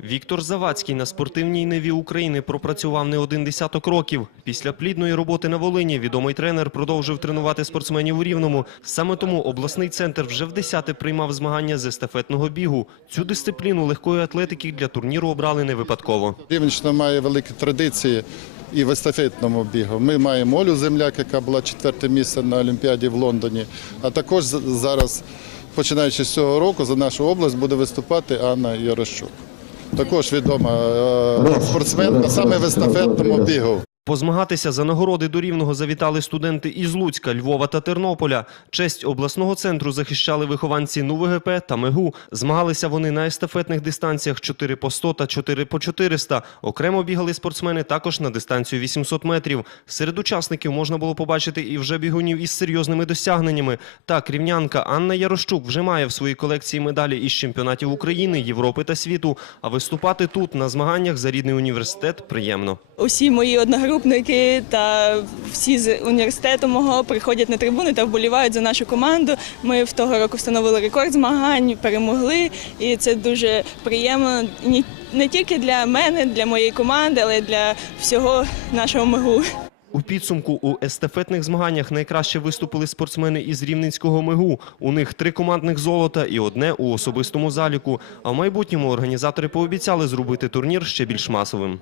Віктор Завадський на спортивній ниві України пропрацював не один десяток років. Після плідної роботи на Волині відомий тренер продовжив тренувати спортсменів у Рівному. Саме тому обласний центр вже в десяте приймав змагання з естафетного бігу. Цю дисципліну легкої атлетики для турніру обрали не випадково. Рівненщина має великі традиції і в естафетному бігу. Ми маємо Олю Земляк, яка була четверте місце на Олімпіаді в Лондоні. А також зараз, починаючи з цього року, за нашу область буде виступати Анна Ярощук. Також відома е, спортсменка саме в естафетному бігу. Позмагатися за нагороди до Рівного завітали студенти із Луцька, Львова та Тернополя. Честь обласного центру захищали вихованці НУВГП та МЕГУ. Змагалися вони на естафетних дистанціях 4 по 100 та 4 по 400. Окремо бігали спортсмени також на дистанцію 800 метрів. Серед учасників можна було побачити і вже бігунів із серйозними досягненнями. Так, рівнянка Анна Ярощук вже має в своїй колекції медалі із чемпіонатів України, Європи та світу. А виступати тут на змаганнях за рідний університет приємно. Усі мої одногрупники та всі з університету мого приходять на трибуни та вболівають за нашу команду. Ми в того року встановили рекорд змагань, перемогли, і це дуже приємно не тільки для мене, для моєї команди, але й для всього нашого МИГУ. У підсумку у естафетних змаганнях найкраще виступили спортсмени із Рівненського МИГУ. У них три командних золота і одне у особистому заліку. А в майбутньому організатори пообіцяли зробити турнір ще більш масовим.